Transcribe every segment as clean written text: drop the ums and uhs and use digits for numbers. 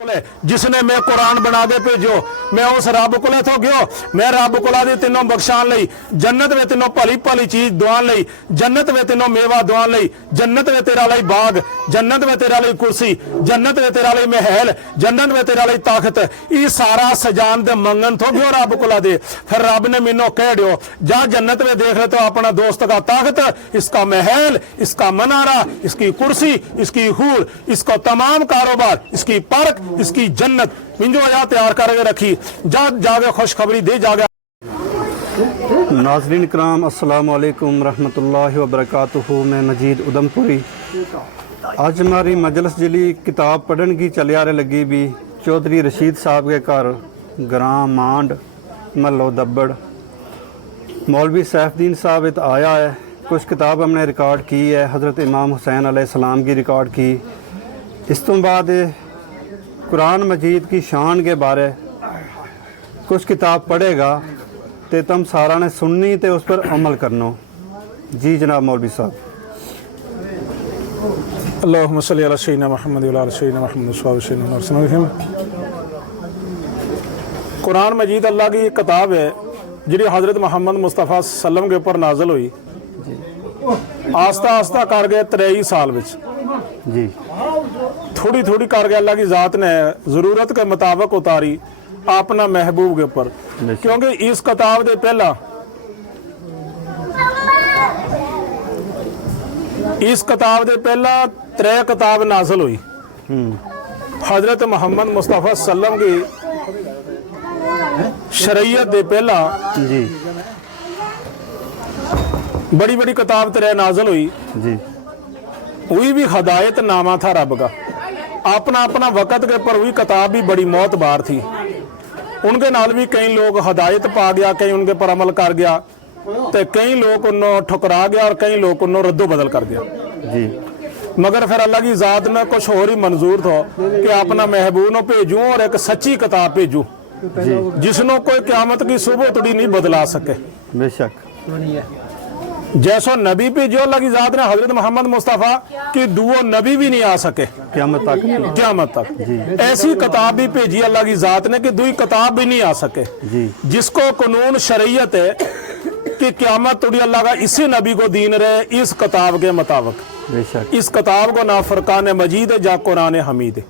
जिसने मैं कुरान बना दे भेजो मैं उस रब को तो गयो मैं रब को दी तेनों बख्शान लई जन्नत में तेनों भली भली चीज दुआन लई जन्नत में तेनों मेवा दुआन लई जन्नत में तेरा लई बाग जन्नत में तेरा लई कुर्सी जन्नत में तेरा लई महल जन्नत में तेरा लई ताकत ये सारा सजान दे मंगन तो गयो रब को दे। फिर रब ने मैनू कह दियो जा जन्नत में देख ले तो अपना दोस्त का ताकत इसका महल इसका मनारा इसकी कुर्सी इसकी हूर इसका तमाम कारोबार इसकी परख इसकी जन्नत मिंजो या तैयार करके रखी जा जाके खुशखबरी दे जागे। नाज़रीन कराम अस्सलाम वालेकुम रहमतुल्लाहि व बरकातुहू। मैं मजीद उधमपुरी आज हमारी मजलिस जिली किताब पढ़न की चलियारे लगी भी चौधरी रशीद साहब के घर ग्राम मांड महलो दब्बड़ मौलवी सैफुद्दीन साहब इत आया है। कुछ किताब हमने रिकॉर्ड की है हज़रत इमाम हुसैन अलैहिस्सलाम की रिकॉर्ड की। इस तो बाद कुरान मजीद की शान के बारे कुछ किताब पढ़ेगा तो तुम सारा ने सुननी तो उस पर अमल करना। जी जनाब मौलवी साहब। अल्लाहुम्मा सल्ली अला सय्यिदना मुहम्मद व अला सय्यिदना मुहम्मद। कुरान मजीद अल्लाह की एक किताब है जी हज़रत मोहम्मद मुस्तफ़ा सल्लम के ऊपर नाजल हुई आस्ता आस्ता कर गए 23 साल विच जी थोड़ी थोड़ी करके अल्लाह की ज़ात ने ज़रूरत के मुताबिक उतारी अपना महबूब के ऊपर। क्योंकि इस किताब दे पहला त्रै किताब नाज़िल हुई हज़रत मोहम्मद मुस्तफ़ा सल्लम की शरीयत दे पहला जी बड़ी बड़ी किताब त्रै नाज़िल हुई जी वही भी हदायत नामा था रब का अपना अपना वक़्त के पर हुई किताब भी बड़ी मौतबार थी। उनके नाल भी कई लोग हदायत पा गया कई उनके पर अमल कर गया तो कई लोग उन्होंने ठुकरा गया और कई लोग उन्होंने रद्दो बदल कर गया जी। मगर फिर अल्लाह की ज़ात ने कुछ और ही मंजूर था कि अपना महबूब को भेजूँ और एक सच्ची किताब भेजूँ जिसनों कोई क़यामत की सुबह तुड़ी नहीं बदला सके। बेशक जैसो नबी भेजो अल्लाह की ज़ात ने हज़रत मोहम्मद मुस्तफ़ा कि दुओ नबी भी नहीं आ सके क़यामत तक ऐसी किताब भी भेजी अल्लाह की ज़ात ने कि दुई किताब भी नहीं आ सके जिसको कानून शरीयत है कि क़यामत तुड़ी अल्लाह का इसी नबी को दीन रहे इस किताब के मुताबिक। इस किताब को ना फुरकान मजीद है जा कुरान हमीद है।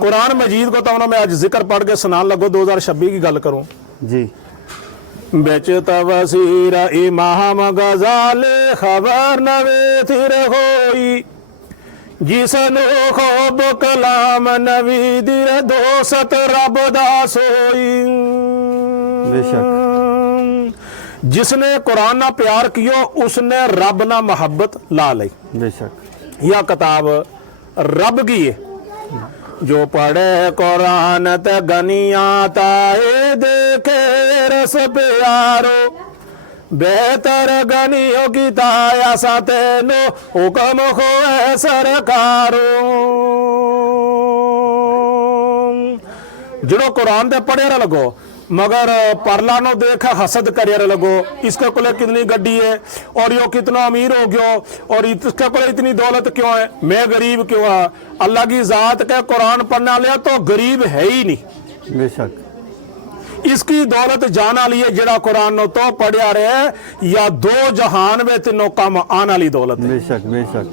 कुरान मजीद को तो मैं आज जिक्र पढ़ के सुनान लगो 2026 की गल करूँ जी। बेच तवसीर इमाम गजाले खबर नवे थिर होई जिसनो खूब कलाम नवी दिर दोस्त रब दास होई। जिसने कुरान ना प्यार कियो उसने रब ना मोहब्बत ला ली। बेशक यह किताब रब की है। जो पढ़े कुरान ते गनिया ताए देखे रस प्यारो बेहतर गनियो की ताया सा तेनो हुक्म खोए सरकारो। जो कुरान दे पढ़े लगो मगर परला नो देखा हसद कर लगो इसके को कितनी गड्डी है और यो कितना अमीर हो गयो और इसके को इतनी दौलत क्यों है मैं गरीब क्यों है। अल्लाह की ज़ात का कुरान पढ़ना लिया तो गरीब है ही नहीं। बेशक इसकी दौलत जाना लिए जड़ा कुरान नो तो पढ़िया रहे या दो जहान में तीनों कम आने वाली दौलत। बेशक बेशक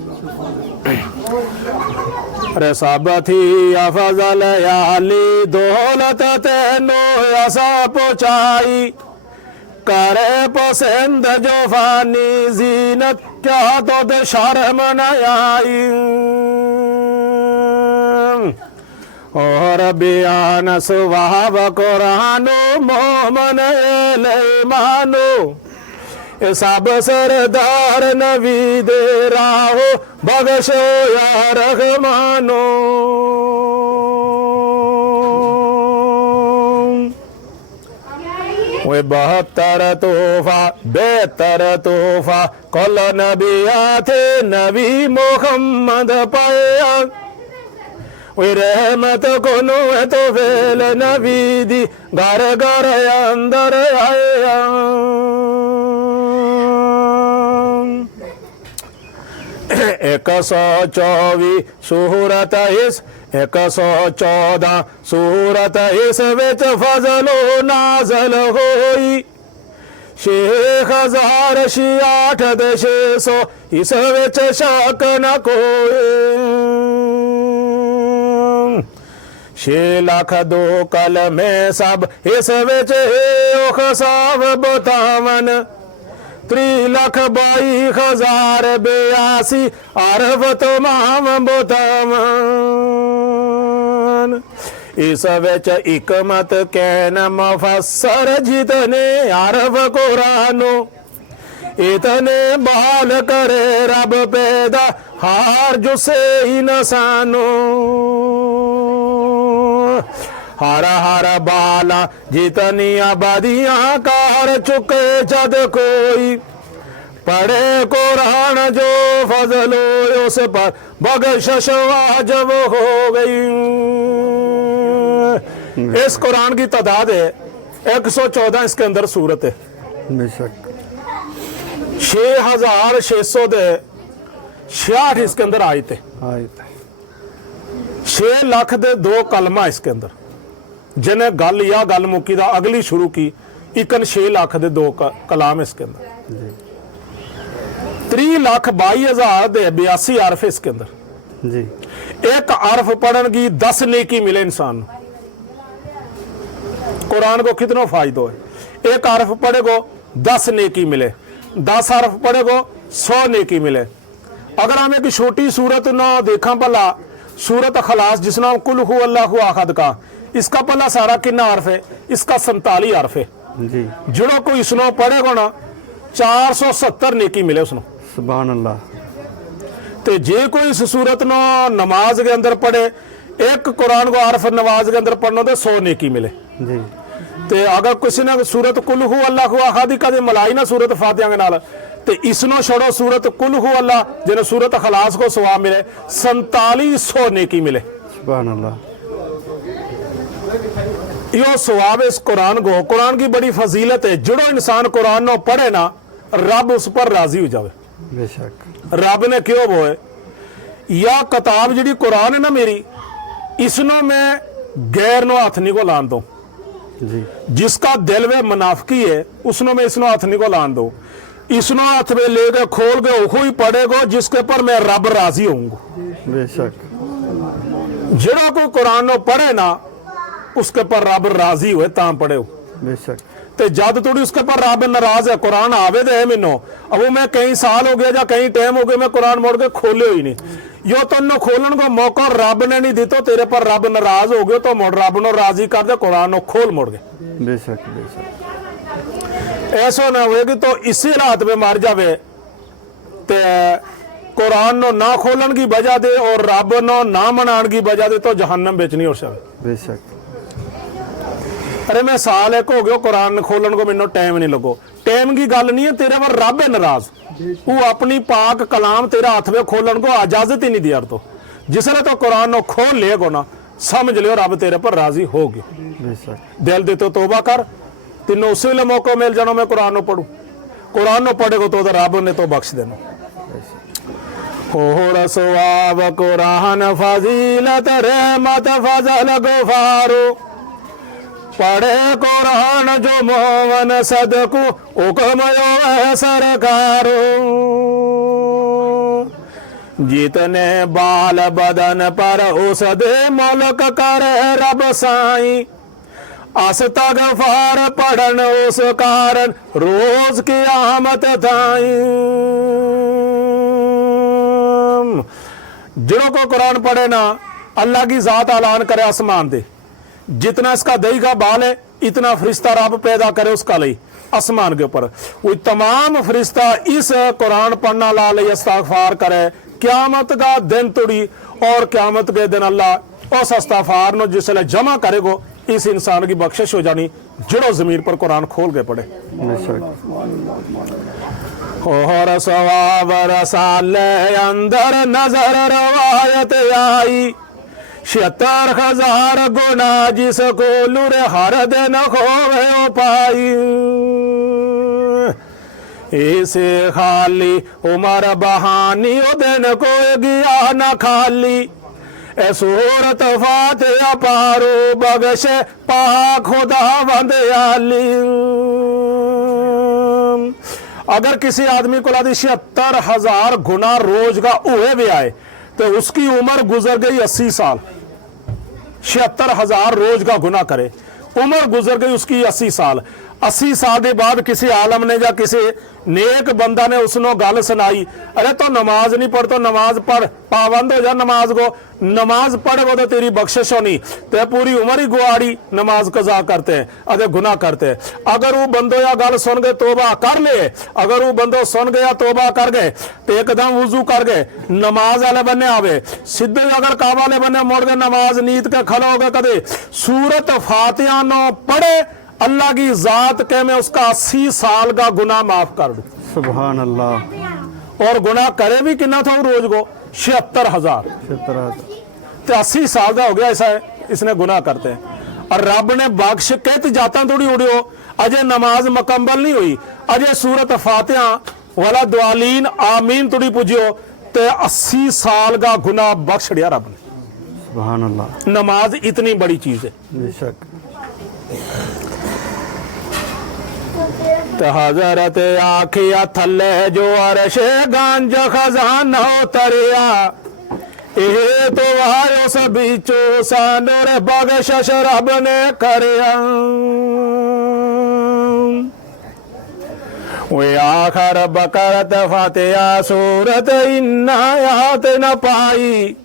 सब थी अफजल याली दौलत तेनो ऐसा पहुंचाई करे पसंद जो फानी जीनत क्या तो शर्म न आई। और बयान सुवाब कुरानो मोमन मानो सब सरदार नबी दे राहो बख्शो या रहमानो। वे 72 तोहफा बेहतर तोहफा कल नबिया थे नबी मोहम्मद पाया वे रहमत को नो तो फेल नबी दी घर घर अंदर आया। 124 सूरत इस 114 ਸੂਰਤ ਇਸ ਵਿੱਚ ਫਜ਼ਲੋ ਨਾਜ਼ਲ ਹੋਈ 6000 68 ਦੇ 600 ਇਸ ਵਿੱਚ ਸ਼ੱਕ ਨਾ ਕੋਈ 6 ਲੱਖ 2 ਕਲਮੇ ਸਭ ਇਸ ਵਿੱਚ ਉਹ ਖਸਾਬ ਬਤਾਵਨ 3 ਲੱਖ 22,082 ਅਰਬ ਤਮਾਮ ਬਤਾਵਨ ਇਸ ਵਿੱਚ ਹਕਮਤ ਕਹਿਨ ਮੁਫਸਰ ਜਿਤਨੇ ਅਰਬ ਕੁਰਾਨੋ इतने बाल करे रब पैदा हार जो से ही नसानो हर हर बाला जितनी आबादियां कार चुके जद कोई पढ़े कुरान जो फजल हो उस पर बख्शिश वाजिब हो गई। इस कुरान की तादाद है 114 इसके अंदर सूरत है बेशक 6600 दे 66 इसके अंदर आयत है आयत 6 लाख दे 2 कलमा इसके अंदर जिन्हें गल या गल मुकी दा अगली शुरू की इकन 6 लाख दे 2 कलाम इसके अंदर 3 लाख 22,000 दे 82 अरफ इसके अंदर जी एक अरफ पढ़न की 10 नेकी मिले इंसान कुरान को कितना फायदा है एक अरफ पढ़ेगो 10 नेकी मिले 10 अरफ पढ़ेगो 100 नेकी मिले। अगर हम एक छोटी सूरत ना देखा भला सूरत खलास जिस नाम कुल हु अल्लाहु अहद का इसका पहला सारा कितना अरफ है इसका 47 अरफ है जी जो कोई इसनो पढ़ेगा ना 470 नेकी मिले उसनो सुभान अल्लाह। ते जे कोई इस सूरत नो नमाज के अंदर पढ़े एक कुरान को अरफ नमाज के अंदर पढ़ना तो 100 नेकी मिले जी ते अगर किसी ने सूरत कुल हु अल्लाहु अहद कदे मलाई ना सूरत फातिहा के नाल ते इसनो छोड़ो सूरत कुल हु अल्लाह जिन्हें सूरत खलास को सवाब मिले 4700 नेकी मिले सुभान अल्लाह। यो सवाब इस कुरान को कुरान की बड़ी फजीलत है जो इंसान कुरान नो पढ़े ना रब उस पर राजी हो जावे बेशक रब ने क्यों वो है या किताब जी कुरान है ना मेरी इसनो मैं गैर नो हथ नहीं को लान दूं जी जिसका दिल में मुनाफकी है उसनो मैं इसनो हथ नहीं को लान दो इसनो हाथ में लेके खोल के वो ही पढ़ेगा जिसके पर मैं रब राजी होऊंगा बेशक जड़ा कोई कुरान नो पढ़े ना उसके पर रब राजी हुए ता पढ़े हो बेशक ते जद थोड़ी उसके पर रब नाराज है कुरान आवे दे मैनो अब वो मैं कई साल हो गया या कई टाइम हो गया मैं कुरान मोड़ के खोले ही नहीं यो तन्नो खोलन को मौका रब ने नहीं दी तो तेरे पर रब नाराज हो गया तो मोड़ रब नो राजी कर दे कुरान नो खोल मोड़ के बेशक बेशक ऐसा ना होएगी तो इसी रात में मर जावे ते कुरान नो ना खोलन की वजह दे और रब नो ना मनान की वजह दे तो जहन्नम बेच नहीं हो सके बेशक। अरे मैं साल एक हो गया कुरान खोलन को मैंने टाइम नहीं लगो टाइम की गल नहीं है तेरे पर रब है नाराज वो अपनी पाक कलाम तेरा हाथ में खोलन को इजाजत ही नहीं दिया तो जिसने तो कुरान नो खोल लेगो ना समझ लियो रब तेरे पर राजी हो गया बेशक दिल दे तो तौबा कर तीनों उसी वे मौका मिल जाना मैं कुरान नो पढ़ू कुरान नो पढ़ेगो तो रब ने तो बख्श देना हो रसवाब कुरान फजीलत रहमत फजल गुफारो पढ़े कुरान जो मोहन सदकु हुक्म यो है सरकारो जितने बाल बदन पर उस दे मुल्क करे रब साई अस्तगफार पढ़न उस कारण रोज की आमत थाई जिनों को कुरान पढ़े ना अल्लाह की जात ऐलान करे आसमान दे जितना इसका दही का बाल है इतना फरिश्ता रब पैदा करे उसका लई आसमान के ऊपर वो तमाम फरिश्ता इस कुरान पढ़ना ला लई इस्तगफार करे क़यामत का दिन तोड़ी और क़यामत के दिन अल्लाह उस इस्तगफार नो जिसले जमा करेगो इस इंसान की बख्शिश हो जानी जड़ो जमीन पर कुरान खोल के पढ़े और सवाब रसाले अंदर नजर रवायत आई 76,000 गुना जिसको लुरे हर दिन खोवे पाई इसे खाली उमर बहानी ओ दिन को गया न खाली ए सूरत फातिहा पारो बख्श पाक खुदावंद आली। अगर किसी आदमी को 76,000 गुना रोज का हुए भी आए तो उसकी उम्र गुजर गई 80 साल। 76,000 रोज का गुना करे, उम्र गुजर गई उसकी 80 साल। 80 साल के बाद किसी आलम ने या किसी नेक बंदा ने उसनो गल सुनाई, अरे तो नमाज नहीं पढ़, तो नमाज पढ़, पाबंद हो जा नमाज को, नमाज पढ़ तो तेरी बख्शिश होनी, ते पूरी उम्र ही गुआड़ी नमाज कजा करते हैं, अरे गुनाह करते हैं। अगर वो बंदो या गल सुन गए तोबा कर ले, अगर वो बंदो सुन गया तोबा कर गए तो एकदम वुजू कर गए, नमाज वाले बने आवे सीधे, अगर काबा वाले बने मुड़ गए नमाज नीत के खड़े हो गए, कदे सूरत फातिहा नो पढ़े अल्लाह की जात के मैं उसका 80 साल का गुनाह माफ कर दूं। सुभान अल्लाह। और गुनाह करे भी कितना था रोज को 76,000, तो 80 साल का हो गया ऐसा है इसने गुनाह करते हैं। और रब ने बख्श कहते जाता थोड़ी उड़ियो, अजय नमाज मुकम्मल नहीं हुई, अजय सूरत फातिहा वाला दुआलीन आमीन थोड़ी पूजियो, तो 80 साल का गुनाह बख्श दिया रब ने। सुभान अल्लाह। नमाज इतनी बड़ी चीज है। बेशक। तो हजरत आखिया थले जो अरश गंज खजाना उतरिया, ये तो आयो सभी चो सानोर बख्शिश रब ने करया। वे आखर बकरत फातिहा सूरत इन्ना यात न पाई,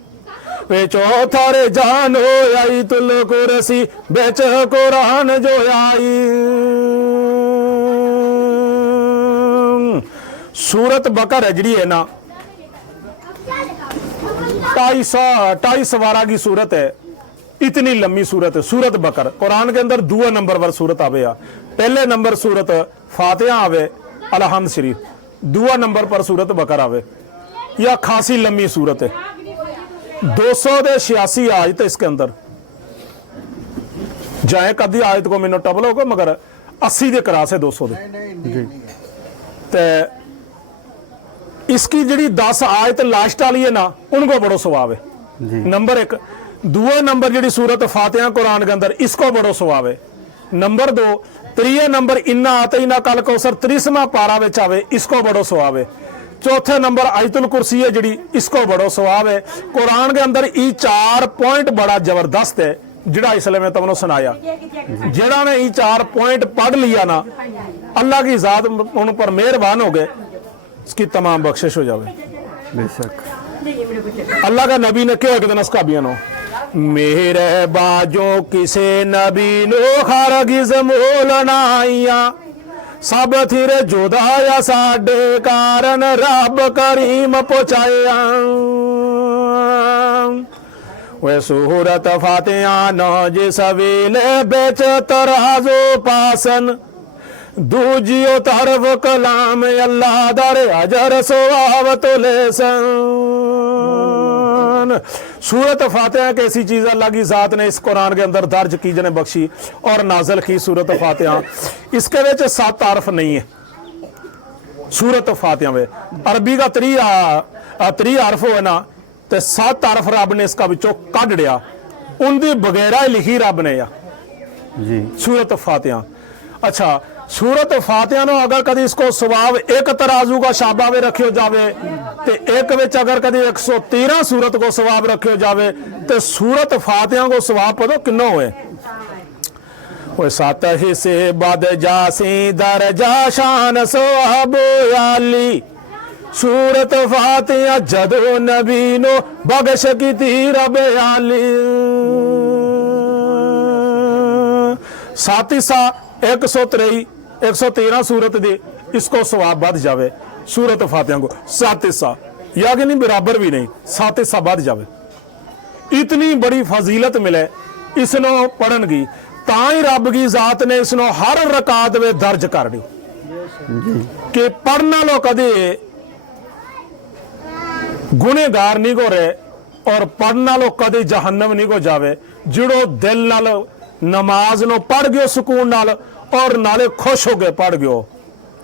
वे चौथरे जानो आई तुल कुरसी बेच कुरान जो आई। सूरत बकर जी है ना 250 वारा की सूरत है, इतनी लंबी सूरत है सूरत बकर। कुरान के अंदर दूसरा नंबर पर सूरत आवे, पहले नंबर सूरत फातिहा आवे अलहम्द शरीफ, दूसरा नंबर पर सूरत बकर आवे। यह खासी लंबी सूरत है, 286 आयत इसके अंदर, जाए कदी आयत को मैंने टबल होगा मगर 80 के करास है 200 दे। इसकी जी 10 आयत लास्ट वाली है ना उनको बड़ो सवाब है, नंबर 1। दूसरा नंबर जी सूरत फातिहा कुरान के अंदर इसको बड़ो सवाब है। नंबर 2 3 नंबर इन्ना आते ना कल कौसर 30वां पारा में आवे, इसको बड़ो सवाब है। चौथे नंबर आयतुल कुर्सी है जी, इसको बड़ो सवाब है। कुरान के अंदर ई 4 पॉइंट बड़ा जबरदस्त है जिड़ा इसलिए मैं तुमने सुनाया, जिड़ा ने ई 4 पॉइंट पढ़ लिया ना अल्लाह की जात उन पर मेहरबान हो गए, इसकी तमाम बख्शिश हो जावे। बेशक। अल्लाह का नबी ने क्या एक दिन इसका बयान हो, मेरे बाजों किसे नबी नो हरगिज़ मोल ना आईया, सब थिरे जुदाया साडे कारण रब करीम पहुंचाया। वे सूरत फातिहा न जिस वेले बेच तराजो पासन, दूजियो तरफ कलाम अल्लाह दर अजर सवाब तो लेसन। सूरत फातिहा की ऐसी चीज अल्लाह की जात ने इस कुरान के अंदर दर्ज की जने बख्शी और नाजल की सूरत फातिहा। इसके विच 7 हरफ नहीं है सूरत फातिहा में, अरबी का 3 हरफ है ना, तो 7 हरफ रब ने इसका विचों कढ़ दिया, उनकी बगैरा लिखी रब ने या जी सूरत फातिहा। अच्छा, सूरत फातिहा नो अगर कभी इसको सवाब एक तराजू का शाबा में रखियो जावे ते एक विच अगर कभी 113 सूरत को सवाब रखियो जावे तो सूरत फातिहा को सवाब पता किन्नो हुए। वो 7 हिस्से बद जासी दरजा शान सवाब आली, सूरत फातिहा जदो नबी नो बख्श की रब आली। 7 हिस्सा 123 113 सूरत दे इसको सवाब बढ़ जावे, सूरत फातिहा को 7 हिस्सा या कि नहीं बराबर भी नहीं, 7 हिस्सा बढ़ जावे। इतनी बड़ी फजीलत मिले इसनो पढ़न की, ताई रब की जात ने इसनो हर रकात में दर्ज कर दी कि पढ़ना लो कदे गुनेगार नहीं को रहे और पढ़ना लो कदे जहन्नम नहीं को जावे। जिड़ो दिल नाल नमाज नो पढ़ गयो सुकून नाल और नाले खुश हो गए पढ़ गयो,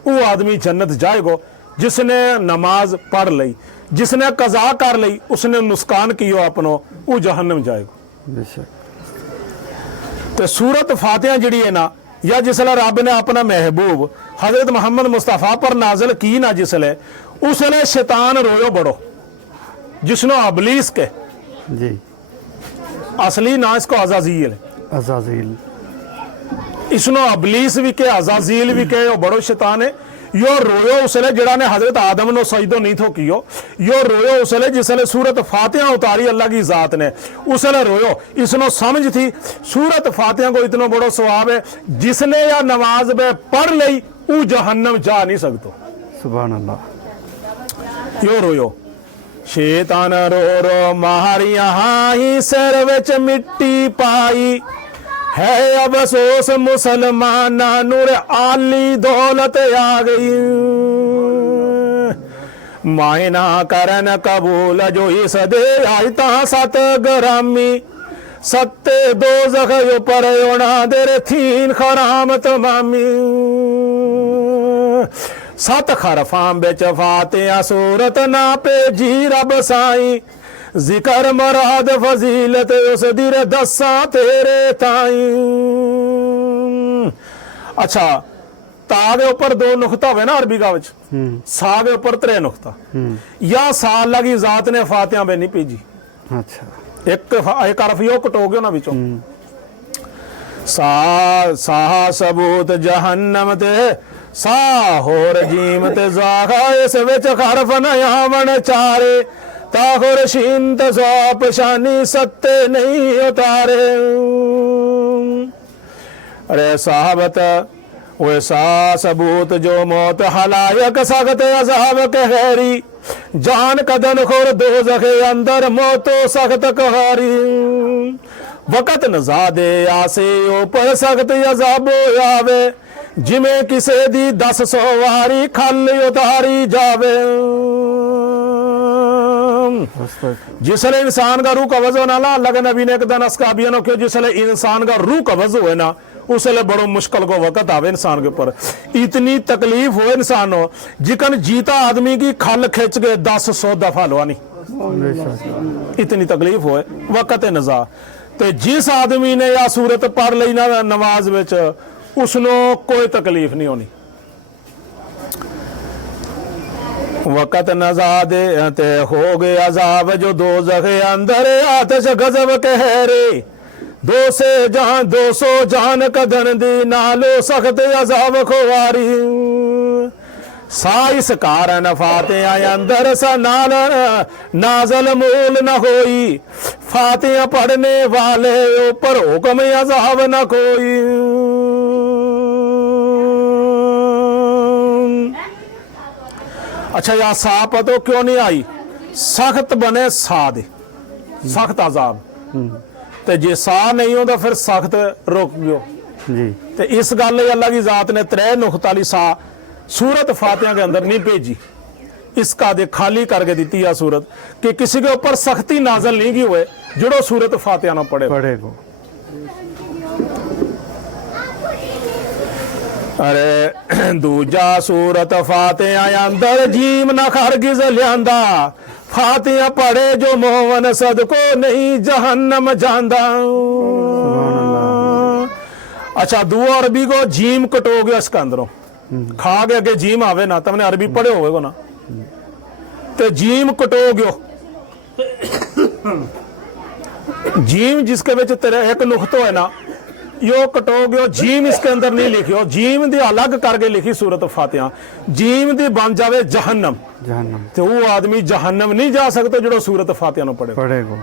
वो आदमी जन्नत जाएगो जिसने नमाज पढ़ ली। जिसने कजा कर ली उसने नुकसान कियो अपनो वो जहन्नम जाएगा। बेशक तो सूरत फातिहा जिहड़ी है ना, या जिसले रब ने अपना महबूब हजरत मोहम्मद मुस्तफा पर नाजिल की ना, जिसले उसले शैतान रोयो बड़ो, जिसनो अबलीस के जी, असली ना इसको अजाजील है, अज़ाज़ील इसनो अबलीस भी के अजाजील भी के, यो बड़ो शैतान है। यो रोयो उसले जड़ा ने हजरत आदम नो सजदो नहीं थो कियो, यो रोयो उसले जिसले सूरत फातिहा उतारी अल्लाह की जात ने, उसले रोयो। इसनो समझ थी सूरत फातिहा को इतना बड़ो सवाब है, जिसने या नमाज में पढ़ ली वो जहन्नम जा नहीं सकतो। सुभान अल्लाह। यो रोयो शैतान रो रो मारिया ही सिर विच मिट्टी पाई, है अब अफसोस मुसलमाना नूर आली दौलत आ गई। मायना करन कबूल जो इस दे आई ता सत ग्रामी, सत्ते दो जख पर ओना देरे थीन खराम तमामी। सत खरफां बिच फातिहा सूरत ना पे जी रब साई, जिकर मराद फजीलत उस दिर दसा तेरे ताई। अच्छा, ता के ऊपर दो नुकता हुए ना अरबी का विच, सा के ऊपर 3 नुकता, या सा अल्लाह की जात ने फातिहा में नहीं भेजी। अच्छा एक हरफ यो कटोगे ना विचों, सा सबूत जहन्नम ते सा होर जीम ते जागा, इस विच हरफ नयावन चारे, ताहुर शीन तजाप शानी सत्ते नहीं उतारे। अरे साहबत वो सा सबूत जो मौत हलायक सख्त अजाब कहरी, जान कदन खोर दो जखे अंदर मौतो सख्त कहारी। वक़्त नजादे आसे ऊपर सख्त अजाबो आवे, जिमें किसे दी 10 वारी खल उतारी जावे। जिसले इंसान का रूह कब्ज होना ला, अल्लाह के नबी ने एक दिन अस्काबियन क्यों, जिसले इंसान का रूह कब्ज हुए ना उसले बड़ो मुश्किल को वक़्त आवे इंसान के ऊपर, इतनी तकलीफ हो इंसान हो जिकन जीता आदमी की खल खिंच के 10-100 दफा लवानी, इतनी तकलीफ हो वक़्त नजा। ते जिस आदमी ने या सूरत पढ़ ली ना नमाज विच, उसनो कोई तकलीफ नहीं होनी। वक़्त नजा दे ते हो गए अजाब जो दो जखे अंदर, आतश गजब कहरे 200 जान कदन दी नालो सख्त अजाब खुवारी। साइस कारण फातिहा अंदर सा नाल नाजल मूल न होई, फातिहा पढ़ने वाले ऊपर हुक्म अजाब न कोई। अच्छा, या सा पतो क्यों नहीं आई, सख्त बने सा दे सख्त अजाब, ते जे सा नहीं होता फिर सख्त रुक गयो जी। ते इस गल अल्लाह की जात ने 3 नुकता वाली सा सूरत फातिहा के अंदर नहीं भेजी, इसका दे खाली करके दी है सूरत कि किसी के ऊपर सख्ती नाजल नहीं की हुए जो सूरत फातिहा ना पढ़े पढ़ेगो। अरे दूजा सूरत फातिहा अंदर जीम ना खरगिज लियांदा, फातिहा पढ़े जो मोवन सदको नहीं जहन्नम जांदा। अच्छा, दुआ अरबी को जीम कटोगे इसके अंदरों, खा के अगे जीम आवे ना, तुमने अरबी पढ़े होगा ना, तो जीम कटोगे, जीम जिसके विच तेरे एक नुकतो है ना, यो कटोगे, जीम इसके अंदर नहीं लिखियो, जीम दी अलग करके लिखी सूरत फातिहा, जीम दी बन जावे जहन्नम, जहन्नम तो वो आदमी जहन्नम नहीं जा सकता जो सूरत फातिहा न पढ़े। पढ़ेगो।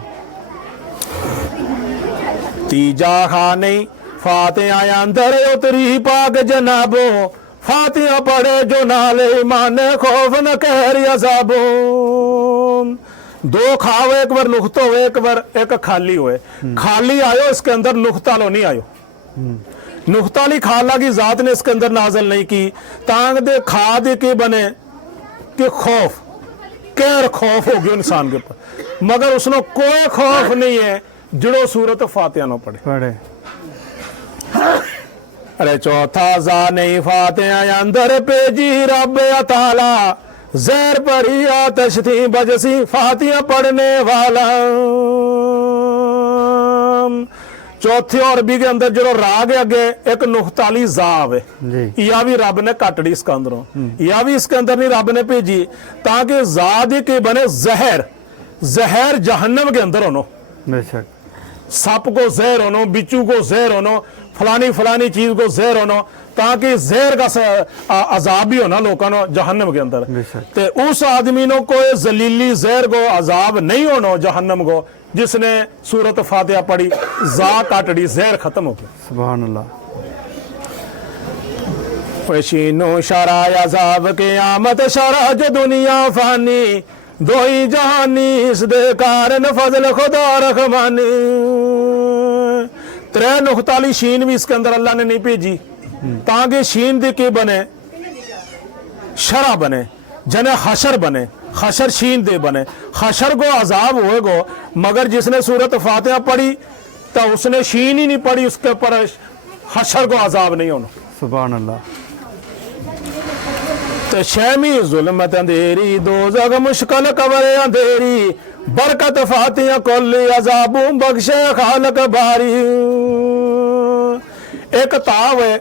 तीजा खा नहीं फातिहा अंदर उतरी पाक जनाबो, फातिहा पढ़े जो नाले माने खौफ न कहर अजाबो। 2 खाओ, एक बार नुकतो हो, एक बार एक खाली हुए, खाली आयो इसके अंदर नुकता लो नहीं आयो, नुकता ली खाला की जात ने इसके अंदर नाजल नहीं की, तांग दे खा दे के बने कि खौफ कहर खौफ हो गया इंसान के ऊपर, मगर उसनो कोई खौफ नहीं है जड़ो सूरत फातिहा न पढ़े। अरे चौथा जा नहीं फातिहा अंदर पेजी रब ताला, जहर भरी आतश थी बजसी फातिया पढ़ने वाला। चौथे और अरबी के अंदर जो राग है अगे एक नुख्ताली जाव है, जी या भी रब ने कटड़ी इसके अंदरों, या भी इसके अंदर नहीं रब ने भेजी ताकि जाद के बने जहर। जहर जहन्नम के अंदर होनो, बेशक सप को जहर होनो, बिच्छू को जहर होनो, फलानी फलानी चीज को जहर होनो, ताकि जहर का अजाब भी होना लोगों को जहन्नम के अंदर। बेशक। ते उस आदमी नो कोई जलीली जहर को अजाब नहीं होना जहन्नम को जिसने सूरत फातिहा पढ़ी, जा काटड़ी जहर खत्म हो गया। सुभान अल्लाह। पशीनो शरा अजाब के आमत शरा जो दुनिया फानी, दो ही जहानी इस दे कारण फजल खुदा रहमानी। त्रै नुख्ताली शीन भी इसके अंदर अल्लाह ने नहीं भेजी ताकि शीन दी के बने शरा बने, जने हशर बने, हशर शीन दे बने। हशर को अजाब होएगो, मगर जिसने सूरत फातिहा पढ़ी तो उसने शीन ही नहीं पढ़ी, उसके ऊपर हशर को अजाब नहीं होना। सुभान अल्लाह। ते शैमी जुल्मत अंधेरी दो जग मुश्किल कबर अंधेरी, बरकत फातिहा कोली अजाबू बख्शे खालक बारी। एक ताव है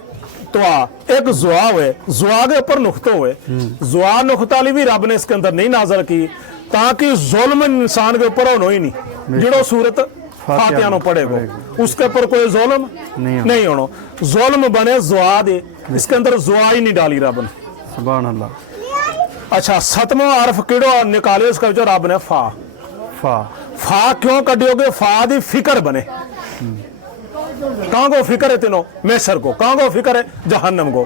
त्वा, एक जुआ है, जुआ के ऊपर नुख्तो है। जुआ नुख्ताली भी रब ने इसके अंदर नहीं नाजल की ताकि जुल्म इंसान के ऊपर हो ही नहीं। जो सूरत फातिहा नो पढ़ेगो उसके ऊपर कोई जुल्म नहीं होना। जुल्म बने जुआ दे, इसके अंदर जुआ ही नहीं डाली रब ने। सुभान अल्लाह। अच्छा, सतवां हरफ किड़ो निकाले इसका जो रब ने फा। फा फा क्यों कटियोगे? फा दी फिक्र बने। कहां को फिक्र है तेनो? मैसर को। कहां को फिक्र है? जहन्नम को।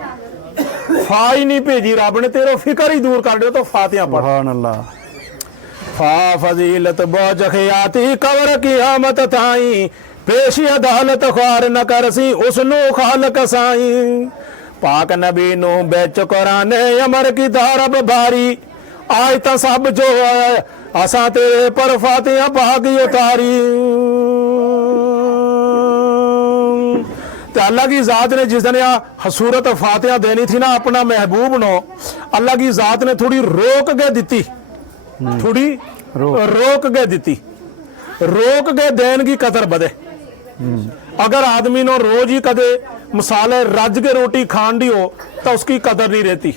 फा ही नहीं भेजी रब ने, तेरो फिक्र ही दूर कर दियो तो फातिहा पढ़। सुभान अल्लाह। फा फजीलत बोझ खियाती कवर कियामत ताई, पेशी अदालत ख्वार न करसी उसनु खालक साई। पाक नबी नु बेच कुराने अमर की दारब बारी, आज तो सब जो है असा तेरे पर फातिहा पाक उतारी। तो अल्लाह की जात ने जिस दिन सूरत फातिहा देनी थी ना अपना महबूब नो, अल्लाह की जात ने थोड़ी रोक के दी, थोड़ी रोक के दी। रोक के देन की कदर बदे। अगर आदमी नो रोज ही कदे मसाले रज के रोटी खान दी हो तो उसकी कदर नहीं रहती।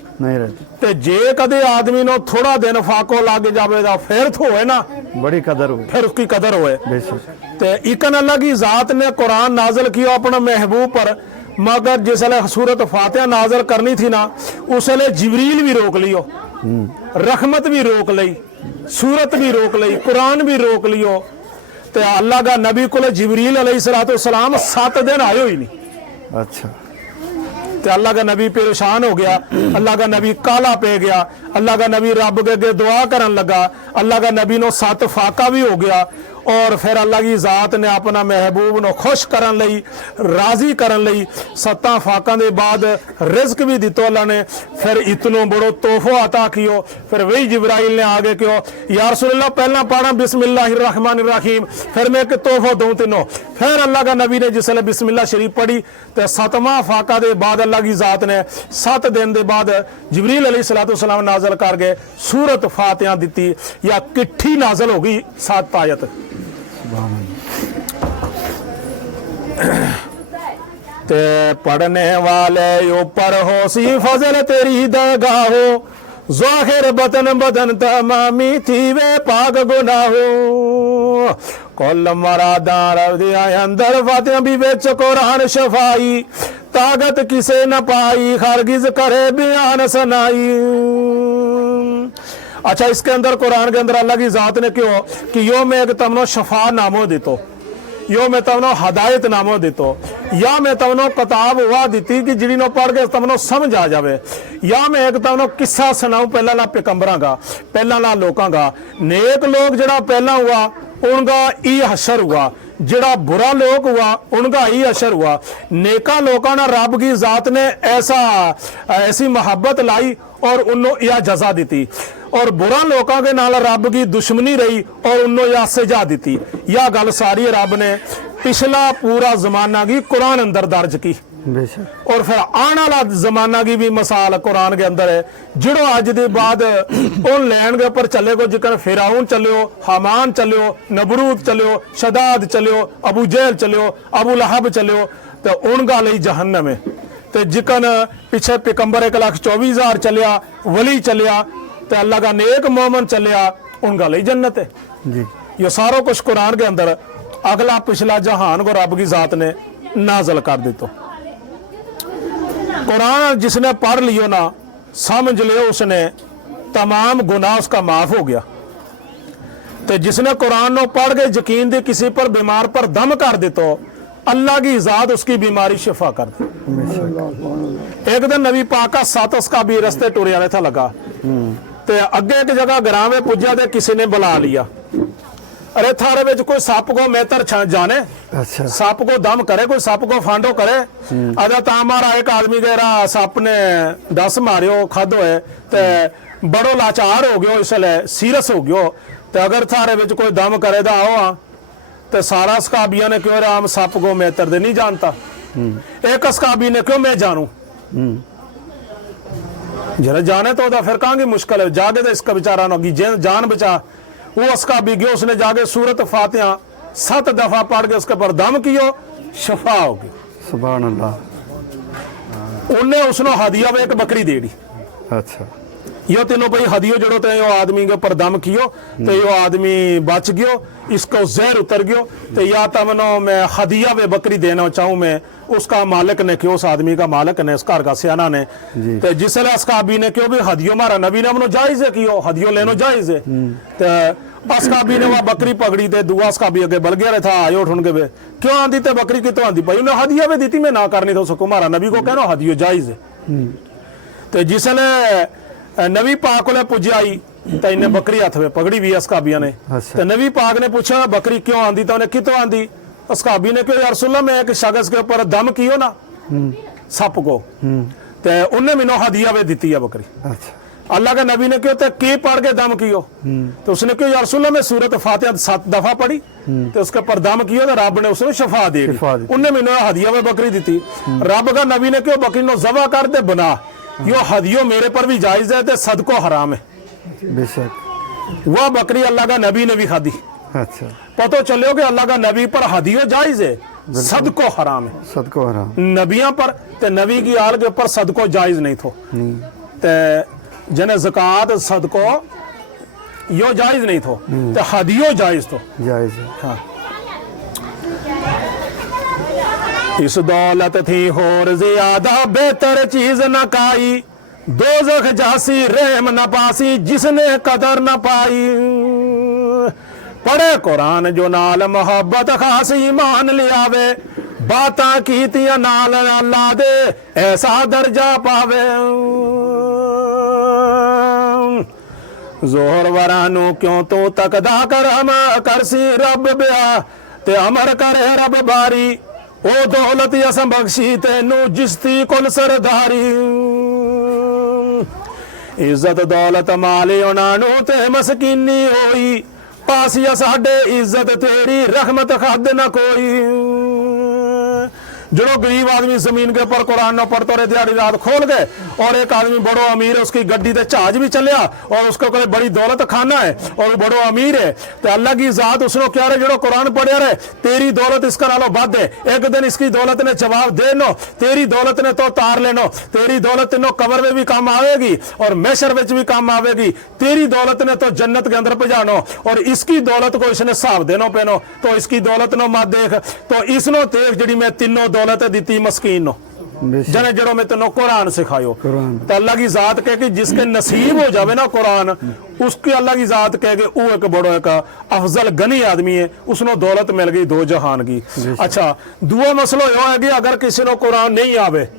ते जे कदे आदमी नो थोड़ा दिन फाको लागे जावेगा फिर तो है ना बड़ी कदर हो, फिर उसकी कदर होए। बेशक। ते इकन अल्लाह की जात ने कुरान नाजल किया अपना महबूब पर, मगर जिसले सूरत फातिहा नाजल करनी थी ना उसले जिबरील भी रोक लियो, रहमत भी रोक ली, सूरत भी रोक ली, कुरान भी रोक लियो। ते अल्लाह का नबी को जिबरील अलैहिस्सलाम 7 दिन आयो ही नहीं। अच्छा। ते अल्लाह का नबी परेशान हो गया, अल्लाह का नबी काला पे गया, अल्लाह का नबी रब के अगे दुआ करन लगा, अल्लाह का नबी नो 7 फाका भी हो गया। और फिर अल्लाह की जात ने अपना महबूब नो खुश करन लई, राजी करन लई 7 फाका दे बाद रिज़्क भी दितो अल्लाह ने। फिर इतनो बड़ो तोहफो अता कियो। फिर वही जिब्राइल ने आगे क्यों या रसूलल्लाह पहला पढ़ा बिस्मिल्लाहिर्रहमानिर्रहीम, फिर मैं एक तोहफो दूं तीनों। फिर अल्लाह का नबी ने जिसले बिस्मिल्लाह शरीफ पढ़ी तो 7वां फाका दे बाद अल्लाह की जात ने 7 दिन दे बाद जिब्रील अलैहिस्सलाम नाजल कर गए सूरत फातिहा दी, या किट्ठी नाजल हो गई 7 आयत। ते पढ़ने वाले ऊपर हो सी फजल तेरी दरगाह हो, ज़ाहिर बदन बदन तमामी थी वे पाक गुनाहो। कुल मरादार दिया अंदर फातिहा भी बेच कुरान शफाई, ताकत किसे न पाई हरगिज करे बयान सनाई। अच्छा, इसके अंदर कुरान के अंदर अल्लाह की जात ने क्यों कि यो मैं एक तमनो शफा नामो दितो, यो मैं तमनो हदायत नामो दितो, या मैं तमनो किताब हुआ दी कि जिड़ी नो पढ़ के तमनो समझ आ जावे, या मैं एक तमनो किस्सा सुनाऊं पहला ला पैगंबरां का, पहला ला लोकां का। नेक लोग जड़ा पहला हुआ उनका ई हशर हुआ, जड़ा बुरा लोग हुआ उनका ही असर हुआ। नेका लोगों ने रब की जात ने ऐसी मोहब्बत लाई और उन्होंने यह जजा दी, और बुरा लोगों के नाल रब की दुश्मनी रही और उन्होंने यह सजा दी। यह गल सारी रब ने पिछला पूरा जमाना की कुरान अंदर दर्ज की। बेशक और फिर आने वाला जमाना की भी मिसाल कुरान के अंदर है जो अज के बाद उन लैन के उपर चलेगो जिकन फिराउन चलियो, हामान चलियो, नबरूद चलियो, शदाद चलियो, अबू जहल चलियो, अबू लहब चलियो, तो उनका ਲਈ जहन्नम है। तो जिकन पिछे पैगंबर 1,24,000 चलिया, वली चलिया, तो अल्लाह का नेक मोमन चलिया, उनका ਲਈ जन्नत है जी। ये सारा कुछ कुरान के अंदर अगला पिछला जहान को रब की जात ने नाजल कर दितो। कुरान जिसने पढ़ लियो ना, समझ लियो, उसने तमाम गुनाह उसका माफ हो गया। तो जिसने कुरान नो पढ़ के यकीन दे किसी पर बीमार पर दम कर दे तो अल्लाह की जात उसकी बीमारी शिफा कर दे। एक दिन नबी पाक का सातस का भी रस्ते टुरे वाले था लगा, तो अगे एक जगह ग्राम में पुज्जा तो किसी ने बुला लिया, अरे थारे विच कोई सप को मेहतर जाने, अच्छा सप को दम करे, कोई सप को फांडो करे। अदा तामारा एक आदमी कह रहा सप ने 10 मारियो खादो है, तो बड़ो लाचार हो गयो, इसलिए सीरियस हो गयो, तो अगर थारे विच कोई दम करे तो आओ। तो सारा सकाबिया ने क्यों राम सप को मेहतर दे नहीं जानता, एक सकाबी ने क्यों मैं जानू, जरा जाने तो फिर कहांगी मुश्किल है, जागे तो इसका बेचारा ना जान बचा। वो उसका भी गयो, उसने जाके सूरत फातिहा 7 दफा पढ़ के उसके पर दम कियो, शफा होगी। सुभान अल्लाह। उन्हें उसनो हदिया में एक बकरी दे दी। अच्छा यो तीनों भाई हदियो जड़ो तो यो आदमी के ऊपर दम कियो, तो यो आदमी बच गयो, इसको जहर उतर गयो, तो या तमनो मैं हदिया में बकरी देना चाहूँ, मैं उसका मालिक ने क्यों, उस आदमी का मालिक ने, उस घर का सियाना ने, तो जिसले असकाबी ने क्यों भी हदियो मारा नबी ने मनो जायज है कियो, हदियो लेनो जायज है। तो असकाबी ने वह बकरी पकड़ी, थे दुआ असकाबी अगे बल गया था, आयो उठ के वे क्यों आंदी, ते बकरी कितों आंदी भाई, उन्हें हदिया में दी थी, मैं ना करनी तो उसको मारा, नबी को कहना हदियो जायज है। तो जिसले नबी पाक को पुजे आई तो इन्हें बकरी हथ में पकड़ी हुई असकाबिया ने। तो नबी पाक ने पूछा बकरी क्यों आंदी, तो उन्हें कितों आंदी, असकाबी ने क्यों, यार रसूलल्लाह मैं एक शख्स के ऊपर दम कियो ना सप को, तो उन्हें मैंने हदिया में दी है बकरी। अच्छा अल्लाह के नबी ने क्यों तो की पढ़ के दम कियो, तो उसने क्यों, यार रसूलल्लाह मैं सूरत फातिहा 7 दफा पढ़ी, तो उसके ऊपर दम कियो, तो रब ने उसने शफा दी, उन्हें मैंने हदिया में बकरी दी। रब का नबी ने क्यों बकरी नो जबा कर दे बना, यो हदियो मेरे पर भी जायज है, तो सदको हराम है। बेशक वह बकरी अल्लाह का नबी ने भी खादी। अच्छा पता चलो कि अल्लाह का नबी पर हदियो जायज है, सदको हराम है। सदको हराम नबियां पर ते नबी की आल के ऊपर सदको जायज नहीं थो, ते जने ज़कात सदको यो जायज नहीं थो, ते हदियो जायज थो। जायज है। हाँ। इस दौलत थी होर ज्यादा बेहतर चीज न काई, दोज़ख जासी रहम न पासी जिसने कदर न पाई। पढ़े कुरान जो नाल मोहब्बत खास ईमान लियावे, बातां कीतियां नाल अल्लाह दे ऐसा दर्जा पावे। जोहर वरानू क्यों तू तकदा करम करसी रब ब्या, ते अमर करे रब बारी, ओ दौलत अस बख्शी तेनू जिसती कुल सरदारी। इज्जत दौलत माले उनानू ते मसकीनी होई, पासिया साडे इज्जत तेरी रहमत खाद न कोई। जो गरीब आदमी जमीन के ऊपर कुरान न पढ़ते रहे दिहाड़ी रात खोल गए, और एक आदमी बड़ो अमीर है, उसकी गड्डी ते जहाज भी चलिया, और उसको कोई बड़ी दौलत खाना है, और बड़ो अमीर है, तो अल्लाह की जात उसने क्या रहे जो कुरान पढ़िया रहे, तेरी दौलत इसका नालों बद है, एक दिन इसकी दौलत ने जवाब दे नो, तेरी दौलत ने तो तार लेनो, तेरी दौलत नो कब्र में भी काम आवेगी और मैशर में भी काम आवेगी, तेरी दौलत ने तो जन्नत के अंदर पहुंचानो, और इसकी दौलत को इसने हिसाब देनो पेनो, तो इसकी दौलत नो मत देख, तो इसनो देख जी मैं तीनों दौलत दी मस्कीन नो, जने जड़ो में तेनो कुरान सिखायो। तो अल्लाह की जात कह के जिसके नसीब हो जावे ना कुरान, उसकी अल्लाह की जात कह के वो एक बड़ो एक अफजल गनी आदमी है, उसनो दौलत मिल गई 2 जहान की। अच्छा दूआ मसलो यो है कि अगर किसी को कुरान नहीं आवे,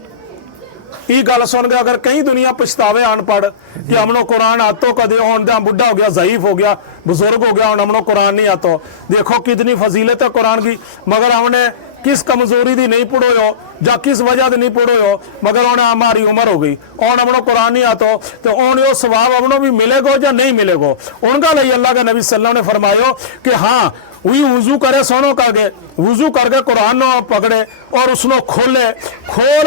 ये गल सुन के अगर कई दुनिया पछतावे अनपढ़ कि हमनो कुरान आतो, कदे हों बुढ़ा हो गया, ज़ईफ हो गया, बुजुर्ग हो गया, हमनो कुरान नहीं आतो। देखो कितनी फजीलत है कुरान की, मगर हमने किस कमजोरी दी नहीं पढ़ो हो या किस वजह से नहीं पढ़ो हो, मगर उन्हें हमारी उम्र हो गई और हमनो कुरान नहीं आता तो उन्हें सवाब हमनो भी मिलेगा या नहीं मिलेगा। उनका लिए अल्लाह के नबी सल्लल्लाहु अलैहि वसल्लम ने फरमायो कि हाँ वही वजू करे सोनो करके वजू करके कुरान नो पकड़े और उसनो खोल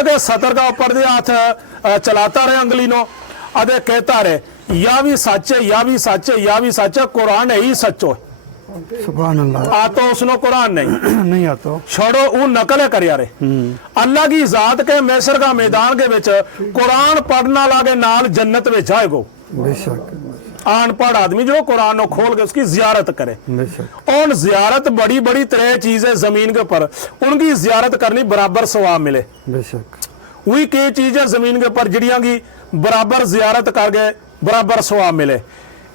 के सतर का ऊपर दे हाथ चलाता रहे अंगली नो अदे कहता रहे या भी सच है या भी सच है या भी सच है, कुरान है ही सच्चो सुभान अल्लाह। आतो उसनो कुरान नहीं नहीं आता छोड़ो वो नकल कर यारे अल्लाह की जात के मैसर का मैदान के विच कुरान पढ़ना लागे नाल जन्नत में जाएगो। बेशक अनपढ़ आदमी जो कुरान को खोल के उसकी जियारत करे। बेशक और जियारत बड़ी बड़ी तरह चीज है जमीन के ऊपर, उनकी जियारत करनी बराबर सवाब मिले। बेशक वही कई चीज है जमीन के ऊपर जिड़ियां की बराबर जियारत कर गए बराबर सवाब मिले।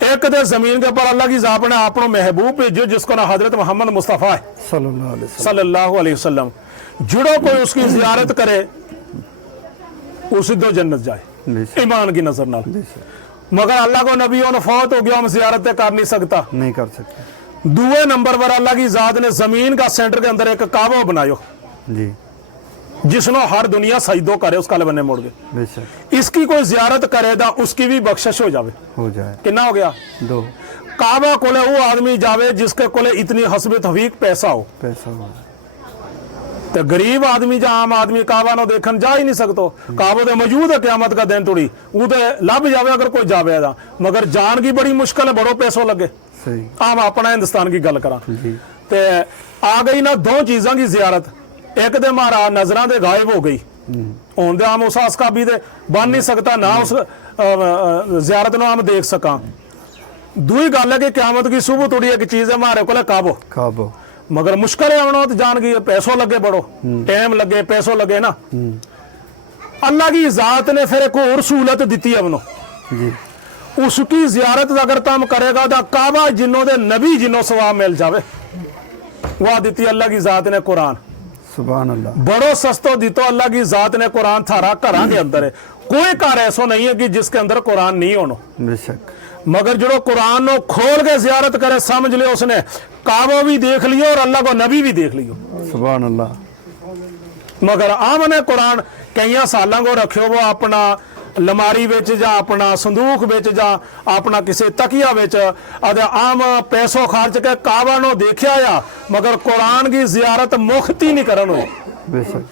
एक दे जमीन के ऊपर अल्लाह की जात ने अपनो महबूब भेजो जिसको ना हजरत मोहम्मद मुस्तफ़ा है सल्लल्लाहु अलैहि वसल्लम, जुड़ो कोई उसकी जियारत करे उसी दो जन्नत जाए ईमान की नजर नाल। मगर अल्लाह को नबियों ने फौत हो गया, हम जियारतें कर नहीं सकता, नहीं कर सकते। दुए नंबर पर अल्लाह की जात ने जमीन का सेंटर के अंदर एक काबा बनायो जी जिसनो हर दुनिया सजदो करे उस काले बन्ने मोड़ के। बेशक इसकी कोई जियारत करेगा उसकी भी बख्शिश हो जावे। हो जाए कितना हो गया? 2 काबा कोले वो आदमी जावे जिसके कोले इतनी हसबे तफीक पैसा हो। पैसा हो तो गरीब आदमी या आम आदमी काबा नो देखन जा ही नहीं सकतो। काबा तो मौजूद है क्यामत का दिन थोड़ी वो तो लब जावे अगर कोई जावे दा, मगर जान की बड़ी मुश्किल है, बड़ो पैसों लगे। सही आम अपना हिंदुस्तान की गल करा जी ते आ गई ना 2 चीज़ों की जियारत, एक दे मारा नजरां दे गायब हो गई होंदे आम उस असकाबी दे बन नहीं सकता ना उस जियारत नो हम देख सका। दूई गल है कि क्यामत की सुबह थोड़ी एक चीज है मारे को काबो काबो मगर मुश्किल है आना तो जान गई पैसों लगे बड़ो टाइम लगे पैसों लगे ना। अल्लाह की जात ने फिर एक और सहूलत दी अपनो जी उसकी जियारत अगर तम करेगा तो काबा जिन्हों दे नबी जिन्हों सवाब मिल जावे वह दी अल्लाह की जात ने कुरान। सुभान अल्लाह बड़ो सस्तो दितो अल्लाह की जात ने कुरान थारा घर के अंदर है, कोई घर ऐसा नहीं है कि जिसके अंदर कुरान नहीं होना। बेशक मगर जो कुरान नो खोल के जियारत करे समझ लियो उसने काबा भी देख लियो और अल्लाह को नबी भी देख लियो। सुभान अल्लाह मगर आमने कुरान कई सालों को रखियो वो अपना लमारी बेच जा अपना संदूक बेच जा अपना किसी तकिया बेच अदे आम पैसों खर्च के काबा नो देखा या मगर कुरान की जियारत मुफ्त ही नहीं करन हो। बेशक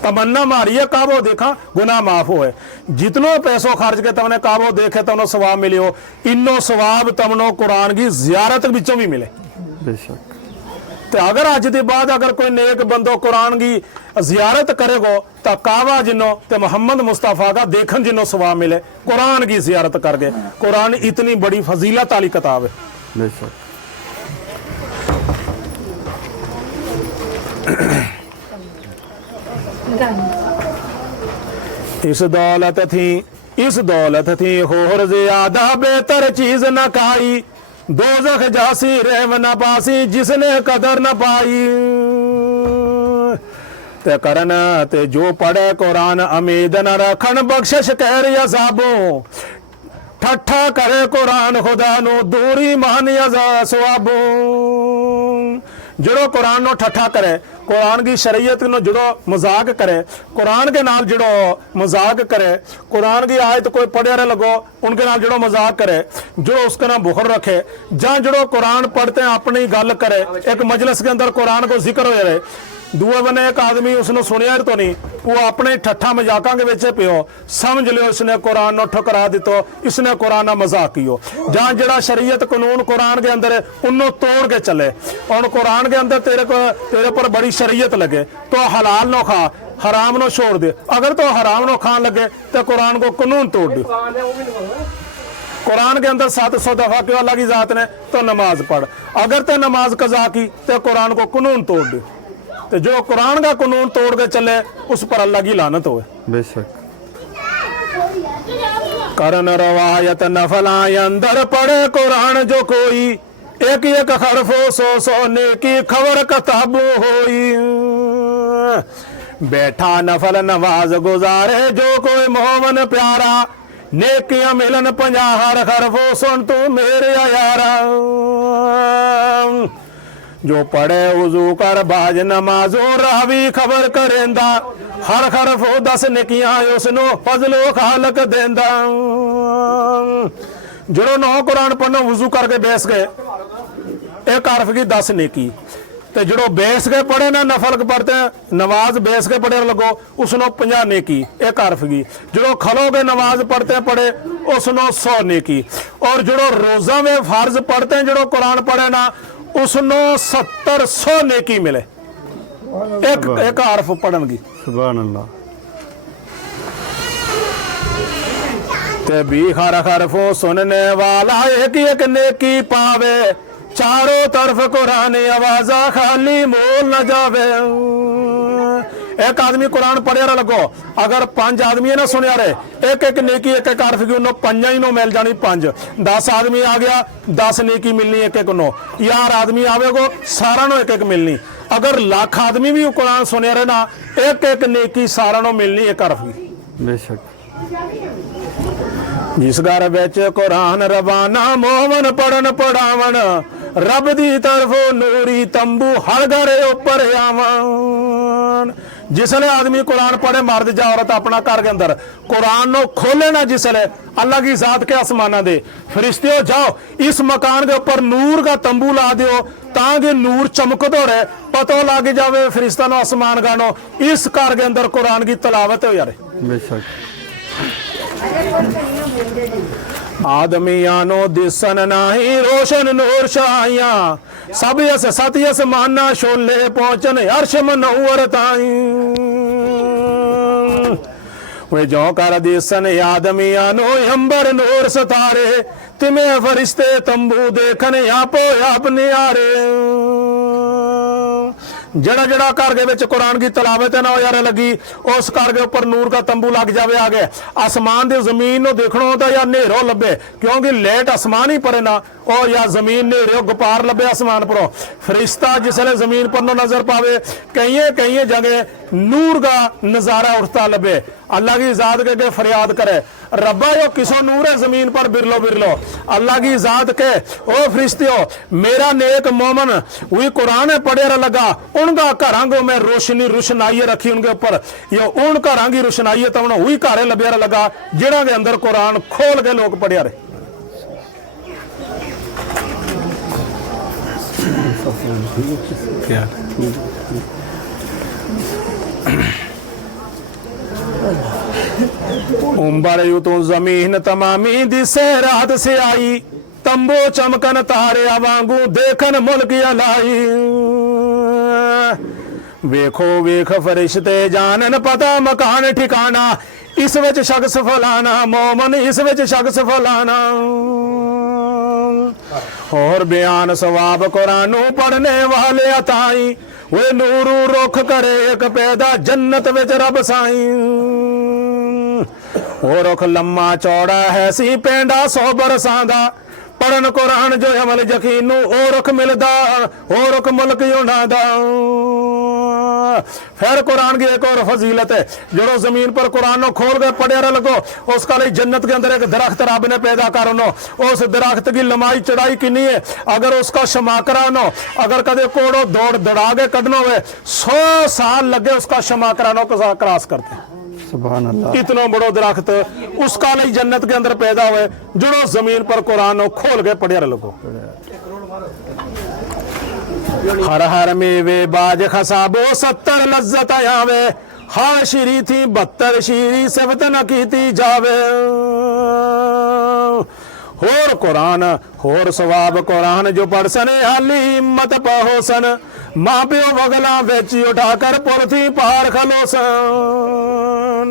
तमन्ना मारी है काबो देखा गुनाह माफ होए, जितनो पैसों खर्च के तमने काबो देखे तमनो सवाब मिलियो इन्नो सवाब तमनो कुरान की जियारत बिचों भी मिले। बेशक तो अगर अज के बाद अगर कोई नेक बंदो कुरान की जियारत करेगो तो काबा जिन्नो ते मोहम्मद मुस्तफ़ा का देखन जिन्नो सवाब मिले कुरान की जियारत करके। कुरान इतनी बड़ी फजीलत वाली किताब है। बेशक इस दौलत थी होर ज्यादा बेहतर चीज न खाई, दोज़ख जासी रहम न पासी जिसने कदर न पाई। ते करन ते जो पढ़े कुरान उम्मीद न रखन बख्शिश कहर अज़ाबों, ठट्ठा करे कुरान खुदा नो दूरी मान सवाबों। जड़ो कुरान नो ठट्ठा करे कुरान की शरीयत नो जड़ो मजाक करे कुरान के नाल जड़ो मजाक करे कुरान की आयत कोई पढ़े रहे लगो उनके नाल जड़ो मजाक करे जो उसका नाम बुखर रखे जहाँ जड़ो कुरान पढ़ते हैं अपनी गल करे एक मजलिस के अंदर कुरान को जिक्र हो जाए दूए बने एक आदमी उसने सुनिया तो नहीं वो अपने ठट्ठा मजाकों के बेचे पियो समझ लियो इसने कुरान नो ठुकरा दितो इसने कुरान ना मजाक कियो। जहाँ जड़ा शरीयत कानून कुरान के अंदर है उन्हों तोड़ के चले और कुरान के अंदर तेरे पर बड़ी शरीयत लगे तो हलाल नो खा हराम नो छोड़ दे, अगर तो हराम नो खान लगे तो कुरान को कानून तोड़ दे। कुरान के अंदर 700 दफा क्यों अल्लाह की जात ने तो नमाज पढ़, अगर तो नमाज कजा की तो कुरान को कानून तोड़ दे। तो जो कुरान का कानून तोड़ के चले उस पर अल्लाह की लानत होए। बेशक करन रवायत नफलाए अंदर पढ़े कुरान जो कोई एक एक हरफो सो सो नेकी खबर किताबो होई। बैठा नफल नवाज गुजारे जो कोई मोहमन प्यारा नेकियां मिलन 50 हरफो सुन तू मेरे यारा। जो पढ़े वजू कर बाज नमाजों रावी खबर करेंदा हर हरफ हो 10 नेकियां उसनो फजलो खालक देंदा। जो नौ कुरान पढ़ना वजू करके बैस गए एक हरफ की 10 नेकी ते जो बैस के पढ़े ना नफल पढ़ते हैं नमाज बैस के पढ़े लगो उसनो 50 नेकी एक हरफ की। जो खलोगे नमाज पढ़ते पढ़े उसनो 100 नेकी। और जो रोजा में फर्ज पढ़ते हैं जो कुरान पढ़े ना उसनो 70-100 नेकी मिले एक हरफ पढ़न की। सुभान अल्लाह। ते भी हर हरफों सुनने वाला एक नेकी पावे चारों तरफ कुरान आवाजा खाली मोल न जावे। एक आदमी कुरान पढ़े लगो अगर 5 आदमी ना सुनिया रहे एक नेकी एक हरफ की उन्होंने 5 ही नो मिल जानी 5। 10 आदमी आ गया 10 नेकी मिलनी एक नो। 11 आदमी आवेगो सारा नो एक मिलनी। अगर लाख आदमी भी कुरान सुनिया रहे ना एक नेकी सारा नो मिलनी एक हरफ की। बेशक जिस घर बिच कुरान रवाना मोमन पढ़न पढ़ावन रब दी तरफों नूरी तंबू हर घर ऊपर आवन। जिसले आदमी कुरान पढ़े मर्द जा औरत अपना घर के अंदर कुरान नो खोले ना जिसले अल्लाह की जात के आसमाना दे फरिश्ते जाओ इस मकान के ऊपर नूर का तंबू ला दियो ताकि नूर चमकदो रहे पतो लग जावे फरिश्ता नो आसमान गानो इस घर के अंदर कुरान की तलावत हो यार। बेशक आदमियानो दिसन नाही रोशन नूर शाहिया सब यस सतयस माना शोले पहुंचन अर्श मनोवर ताई। वे जो कर दिसन आदमियानो अंबर नूर सतारे तिमें फरिश्ते तंबू देखन आपो आप नियारे। जड़ा जड़ा घर के विच कुरान की तलावत है ना यार लगी उस घर के ऊपर नूर का तंबू लग जावे आगे आसमान दे जमीन नो देखना होता या नेरो लबे क्योंकि लेट आसमान ही परे ना और या जमीन नेरो गुपार लबे आसमान परो फरिश्ता जिसले जमीन पर नो नजर पावे कई कई जगह नूर का नजारा उठता लबे अल्लाह की जात के फरियाद करे रब्बा यो किसो नूर है जमीन पर बिरलो बिरलो अल्लाह की जात के ओ फरिश्तियों मेरा नेक मोमन वही कुरान पढ़े लगा उनका घरांगो में रोशनी रुशनाई रखी उनके ऊपर ये उन घरां की रुशनाई तमनो वही घरे लबिया लगा जिन्हों के अंदर कुरान खोल के लोग पढ़िया रहे। उम्बर यू तो जमीन तमामी दिसे रात से आई तंबू चमकन तारे वांगू देखन मुल्क अलाई। वेखो वेख फरिश्ते जानन पता मकान ठिकाना इस विच शख्स फलाना मोमन इस विच शख्स फलाना। और बयान सवाब कुरानों पढ़ने वाले अताई वे नूरू रुख करे एक पैदा जन्नत विच रब साई। ओ रुख लम्मा चौड़ा है सी पेंडा 100 बरसां दा पढ़न कुरान जो अमल यकीनू ओ रुख मिलदा ओ रुख मुल्क यूना दा। फिर कुरान की एक और फजीलत है जो जमीन पर कुरान खोल के पढ़िया लगो उसका लिए जन्नत के अंदर एक दरख्त रब ने पैदा करनो उस दरख्त की लंबाई चढ़ाई कितनी है अगर उसका शमाकरा नो अगर कदे कोड़ो दौड़ दड़ा के कदनो हुए 100 साल लगे उसका शमाकरानो को क्रॉस करते हैं। सुभान अल्लाह। इतना बड़ो दरख्त उसका लिए जन्नत के अंदर पैदा हुए जो जमीन पर कुरान खोल के पढ़िया लगो। हर हर मेवे बाज खसाबो 70 लज्जत आवे हर शीरी थी 72 शीरी सिफत न कीती जावे। होर कुरान होर सवाब कुरान जो पढ़ सने हाली हिम्मत पहोसन माँ प्यो वगला बेची उठाकर पुलथी पार खलोसन।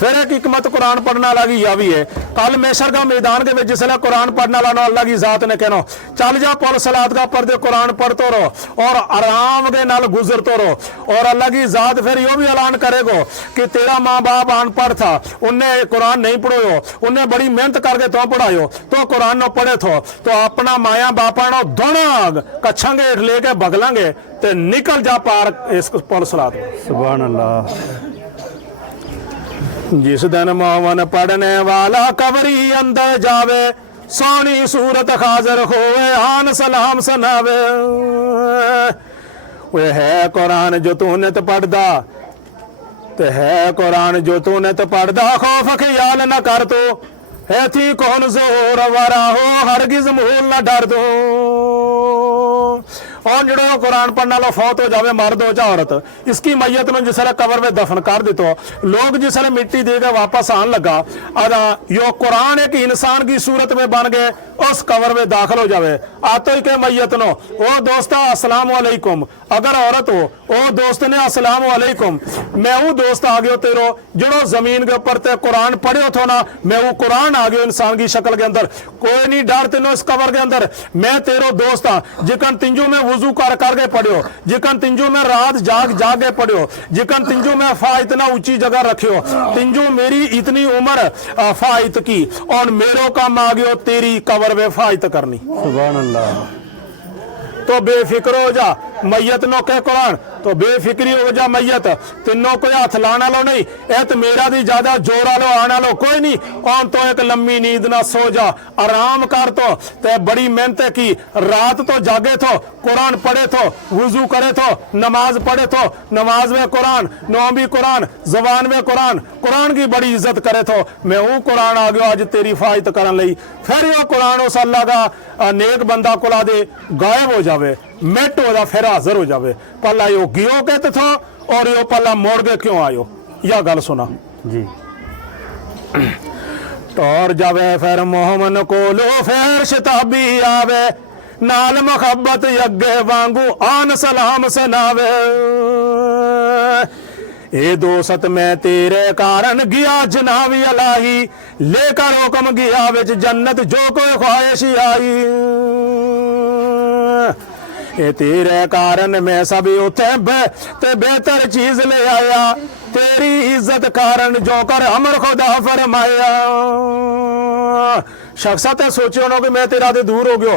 फिर एक हिकमत कुरान पढ़ना लगी यह भी है कल मैशर का मैदान के जिसले कुरान पढ़ना लाना अल्लाह की जात ने कहना चल जा पुल सलात का पढ़ते कुरान पढ़ते रहो और आराम के नाल गुजरते रहो और अल्लाह की जात फिर यो भी ऐलान करेगो कि तेरा माँ बाप अनपढ़ था उन्हें कुरान नहीं पढ़ो उन्हें बड़ी मेहनत करके तो पढ़ायो तो कुरान न पढ़े थो तो अपना माया बापा नो दोनों कच्छांगे लेके बगलांगे ते निकल जा पार इस पुल सलात। सुभान अल्लाह। जिस दिन मोमन पढ़ने वाला कबरी अंदर जावे सोनी सूरत हाजर होवे आन सलाम सनावे। वो है कुरान जो तू नित पढ़दा ते है कुरान जो तू नित पढ़दा खौफ ख्याल न कर तो है थी कौन जोर वारा हो हरगिज मूल न डर दो। और जो कुरान पढ़ने वाला फौत हो जावे मर्द हो चाहे औरत, इसकी मैयत में जिसले कबर में दफन कर दितो, लोग जिसले मिट्टी दे के वापस आन लगा अदा यो कुरान एक इंसान की सूरत में बन गए उस कबर में दाखिल हो जावे। आतो ही के मैयत नो ओ दोस्ता अस्सलाम वालेकुम, अगर औरत हो ओ दोस्त ने अस्सलाम वालेकुम, मैं वो दोस्त आ गयो तेरो जो जमीन के ऊपर ते कुरान पढ़ियो थो ना, मैं वो कुरान आ गयो इंसान की शक्ल के अंदर, कोई नहीं डर तेनो इस कबर के अंदर, मैं तेरो दोस्त हाँ। जिकन तिंजू में वुजू कर करके पढ़ियो, जिकन तिंजू में रात जाग जागे पढ़ियो, जिकन तिंजू में फा इतना ऊंची जगह रखियो, तिंजू मेरी इतनी उम्र फाइत की और मेरो काम आ गयो तेरी कबर में फाइत करनी। सुभान अल्लाह। तो बेफिक्र हो जा मैयत नो कह कुरान, तो बेफिक्री हो जा मैयत, तिन्नों कोई हाथ लाना लो नहीं, ए तो मेरा दी ज्यादा जोरा लो आना लो कोई नहीं, और तो एक लंबी नींद ना सो जा, आराम कर तो ते बड़ी मेहनत की, रात तो जागे थो, कुरान पढ़े थो, वुजू करे थो, नमाज पढ़े थो, नमाज में कुरान, नौमी कुरान, जबान में कुरान, कुरान की बड़ी इज्जत करे थो, मैं हूँ कुरान आ गयो आज तेरी फायत करन लई। फिर यो कुरान उस अल्लाह का नेक बंदा कुला दे गायब हो जावे, मिट हो जा, फिर हाजिर हो जावे, पल्ला यो गियो कहते थो और यो पल्ला मोड़ के क्यों आयो, या गल सुना जी। टोर जावे फिर मोहम्मद को लो फिर शताबी आवे, नाल मोहब्बत यज्ञे वांगू आन सलाम सनावे। ए दोस्त मैं तेरे कारण गया जनावी अलाही, लेकर हुक्म गया विच जन्नत जो कोई ख्वाहिश आई। ए तेरे कारण मैं सभी उथे ते बेहतर चीज ले आया, तेरी इज्जत कारण जो कर अमर खुदा फरमाया। शख्सा सोचो ना कि मैं तेरा दे दूर हो गयो,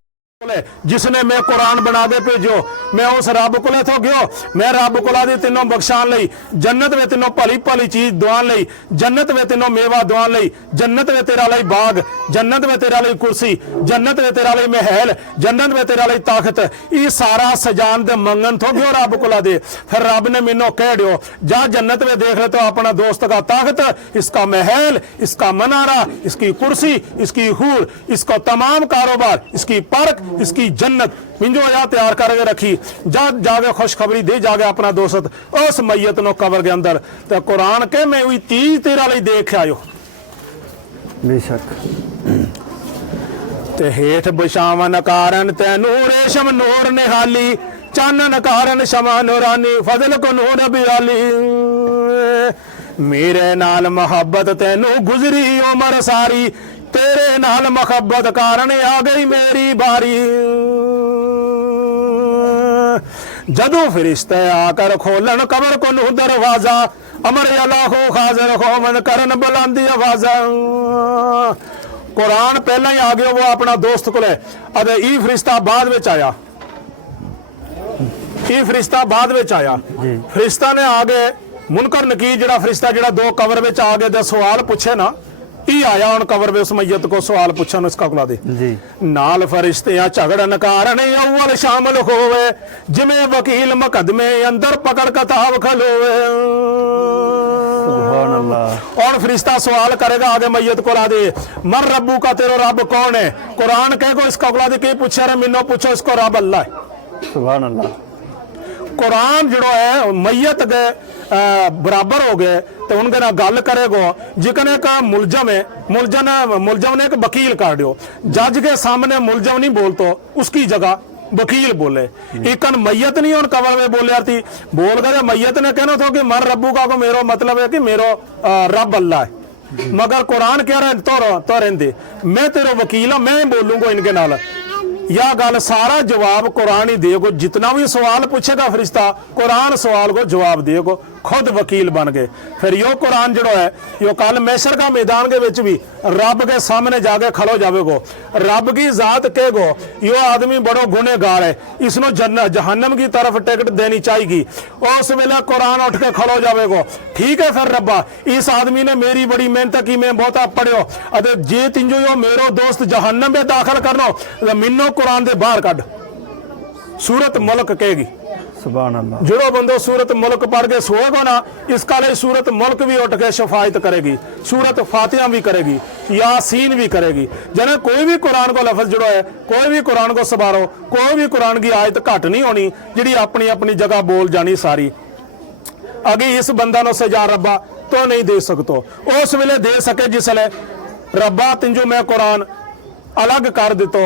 जिसने मैं कुरान बना के भेजो, मैं उस रब को तो गयो, मैं रब को दी तीनों बख्शान लई, जन्नत में तीनों भली भली चीज दुआन लई, जन्नत में तीनों मेवा दुआन लई, जन्नत में तेरा लई बाग, जन्नत में तेरा लई कुर्सी, जन्नत में तेरा लई महल, जन्नत में तेरा लई ताकत, ये सारा सजान दे मंगन थो गयो रब को दे। फिर रब ने मैनू कह दियो जा जन्नत में देख ले तो अपना दोस्त का ताकत, इसका महल, इसका मनारा, इसकी कुर्सी, इसकी हूर, इसका तमाम कारोबार, इसकी परख, इसकी जन्नत मिंजो या तैयार करके रखी, जा जाके खुशखबरी दे जाके अपना दोस्त उस मैयत नो कबर के अंदर, तो कुरान के मैं वही चीज तेरा लिए देख आयो। बेशक। ते हेठ बशावन कारण तैनू रेशम नूर निहाली, चानन कारण शमा नूरानी फजल को नूर बियाली। मेरे नाल मोहब्बत तैनू गुजरी उमर सारी, तेरे नाल मोहब्बत कारण आ गई मेरी बारी। जदू फरिश्ते आकर खोलन कबर को नू दरवाजा, अमर अलाहो हाजिर हो मन करन बुलंदी आवाजा। कुरान पहला ही आ गया वो अपना दोस्त को, ई फरिश्ता बाद में आया, ई फरिश्ता बाद में आया। फरिश्ता ने आगे मुनकर नकीर जड़ा फरिश्ता जड़ा दो कबर में आ गए सवाल पूछे ना, ई आया उन कबर में उस मैयत को सवाल पूछन इसका कुला दे जी। नाल फरिश्ते झगड़न कारण अव्वल शामिल होवे, जिमें वकील मुकदमे अंदर पकड़ किताब खलोवे। सुभान अल्लाह। और फरिश्ता सवाल करेगा आगे मैयत को ला दे, मर रब्बू का तेरो रब कौन है? कुरान कह को इसका कुला दे के पूछे रे मिनो पूछो इसको रब अल्लाह है। सुभान अल्लाह। कुरान जो है मैयत गए बराबर हो गए तो उनके ना गल करेगो, जिकने का मुलजम है, मुलजम ने एक वकील कर दियो, जज के सामने मुलजम नहीं बोलतो, उसकी जगह वकील बोले। इकन मैयत नहीं उन कबर में बोले थी, बोल गए मैयत ने कहना था कि मर रब्बू का को मेरो मतलब है कि मेरो रब अल्लाह है, मगर कुरान कह रहा है तो रहते मैं तेरो वकील हूं, मैं बोलूंगा इनके नाल। यह गल सारा जवाब कुरान ही देगो। जितना भी सवाल पूछेगा फरिश्ता, कुरान सवाल को जवाब देगो। खुद वकील बन गए। फिर यो कुरान जो है यो कल मैशर का मैदान के विच भी रब के सामने जाके खड़ो जावेगो। रब की जात कहेगो यो आदमी बड़ो गुनेगार है, इसनो जहन्नम की तरफ टिकट देनी चाहिए। उस वेले कुरान उठ के खड़ो जावेगो। ठीक है फिर रब्बा, इस आदमी ने मेरी बड़ी मेहनत की, मैं बहुता पढ़ियो, अरे जे तिंजो यो मेरो दोस्त जहन्नम में दाखिल करनो तो मिन्नो कुरान दे बाहर कढ़। सूरत मुल्क कहेगी। सुभान अल्लाह। जो बंदो सूरत मुल्क पढ़ के सोएगा ना, इसका लिए सूरत मुल्क भी उठ के शफायत करेगी, सूरत फातिहा भी करेगी, यासीन भी करेगी। जने कोई भी कुरान को लफज जो है, कोई भी कुरान को सवारो, कोई भी कुरान की आयत घट नहीं होनी जी अपनी अपनी जगह बोल जानी सारी। अगे इस बंदा नो सजा रब्बा तो नहीं दे सकतो, उस वेले दे सके जिसले रब्बा तिंजो मैं कुरान अलग कर दितो,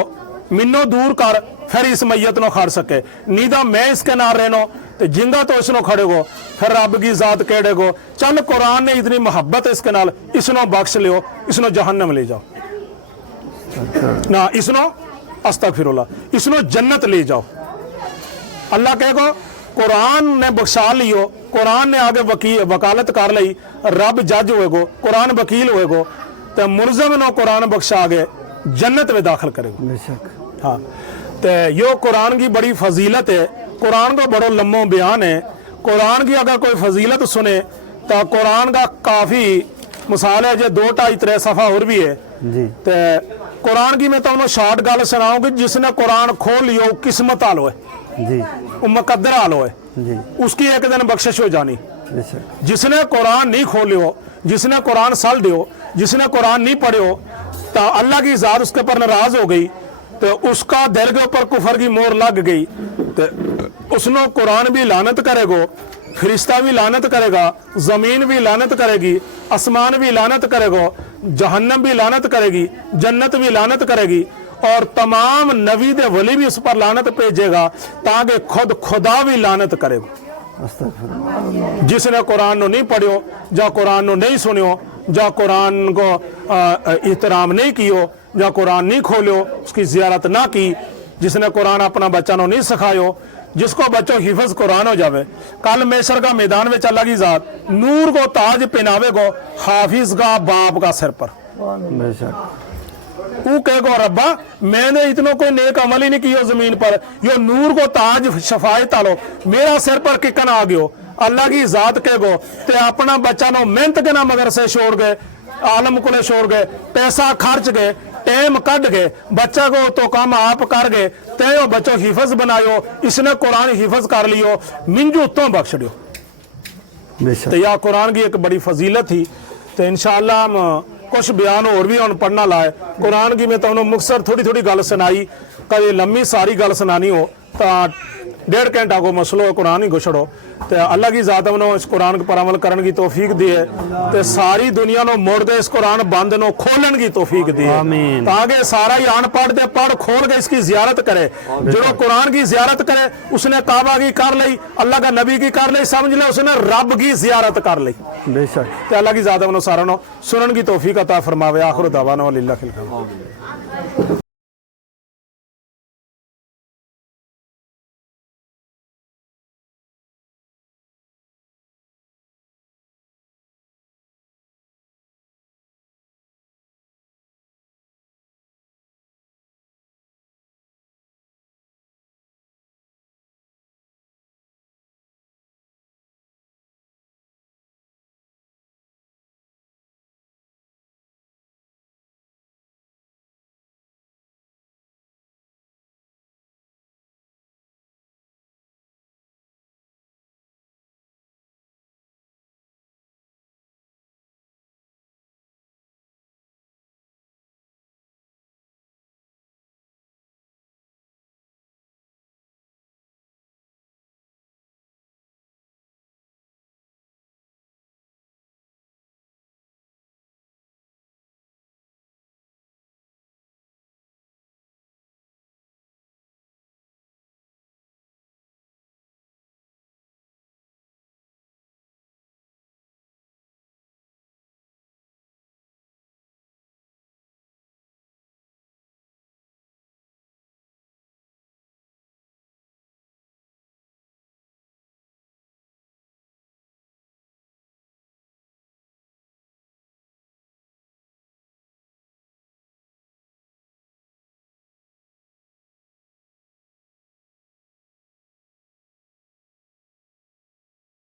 मिन्नो दूर कर, फिर इस मैयत नो खड़ सके। नीदा मैं इसके नाल रहनो ते जिंदा तो इसनो खड़ेगो। फिर रब की जात कहेगो चल कुरान ने इतनी मोहब्बत है इसके नाल, इसनो बख्श लियो, इसनो जहन्नम ले जाओ ना, इसनो अस्तगफिरुल्लाह, इसनो जन्नत ले जाओ। अल्लाह कहेगो कुरान ने बख्शा लियो, कुरान ने आगे वकालत कर ली, रब जज होएगो, कुरान वकील होएगो, तो मुलजम नो कुरान बख्शा के जन्नत में दाखिल करेगो। बेशक। हाँ, तो यो कुरान की बड़ी फजीलत है। कुरान का बड़ो लम्बो बयान है। कुरान की अगर कोई फजीलत सुने तो कुरान का काफ़ी मिसाल है, जो 2-2.5-3 सफ़ा और भी है जी। तो कुरान की मैं तो शॉर्ट गल सुनाऊंगी। जिसने कुरान खोल लियो किस्मत आलो है जी, वो मुकद्दर आलो है जी, उसकी एक दिन बख्शिश हो जानी। बेशक। जिसने कुरान नहीं खोलियो, जिसने कुरान सल दियो, जिसने कुरान नहीं पढ़ियो, तो अल्लाह की ज़ात उसके ऊपर नाराज हो गई, तो उसका दिल के ऊपर कुफर की मोहर लग गई, तो उसनो कुरान भी लानत करेगो, फरिश्ता भी लानत करेगा, जमीन भी लानत करेगी, आसमान भी लानत करेगो, जहन्नम भी लानत करेगी, जन्नत भी लानत करेगी, और तमाम नबी दे वली भी उस पर लानत भेजेगा, ताकि खुद खुदा भी लानत करेगा। अस्तगफिरुल्लाह। जिसने कुरान नो नहीं पढ़ियो, जा कुरान नो नहीं सुनियो, जा कुरान को एहतराम नहीं कियो, जा कुरान नहीं खोलियो, उसकी जियारत ना की, जिसने कुरान अपना बच्चा नो नहीं सिखायो, जिसको बच्चों हिफज कुरान हो जावे, कल मैशर का मैदान में चला की जात नूर को ताज पहनावे को हाफिज का बाप का सिर पर। बेशक। वो कहेगो रब्बा मैंने इतनो कोई नेक अमल ही नहीं किया जमीन पर, यो नूर को ताज शफायत आलो मेरा सिर पर किकन आ गयो। अल्लाह की जात कहेगो ते अपना बच्चा नो मेहनत के ना मदरसे छोड़ गए, आलम कुले छोड़ गए, पैसा खर्च गए, टाइम कट गए, बच्चा को तो काम आप कर गए, ते बच्चों हिफज बनायो, इसने कुरान हिफज कर लियो, मिंजू तो बख्श दियो। बेशक। तो यह कुरान की एक बड़ी फजीलत थी। तो इंशाअल्लाह हम कुछ बयान और भी हम पढ़ना लाए। कुरान की मैं तो मुख्तसर थोड़ी थोड़ी गल सुनाई, कभी लम्बी सारी गल सुनानी हो तो 1.5 घंटा को मसलो कुरान ही घुसड़ो। तो अल्लाह की जात मनो इस कुरान पर अमल करने की तौफीक दी है, तो सारी दुनिया नो मोड़ दे इस कुरान बंद नो खोलन की तौफीक दी है, आमीन। ताकि सारा ही अनपढ़ दे पढ़ खोल के इसकी जियारत करे। जो कुरान की जियारत करे उसने काबा की कर ली, अल्लाह का नबी की कर ली, समझ ले उसने रब की जियारत कर ली। बेशक। तो अल्लाह की ज़ात मनो सारा नो सुनन की तौफीक अता फरमावे। आखिर दावाना वलिल्लाहिल हम्द।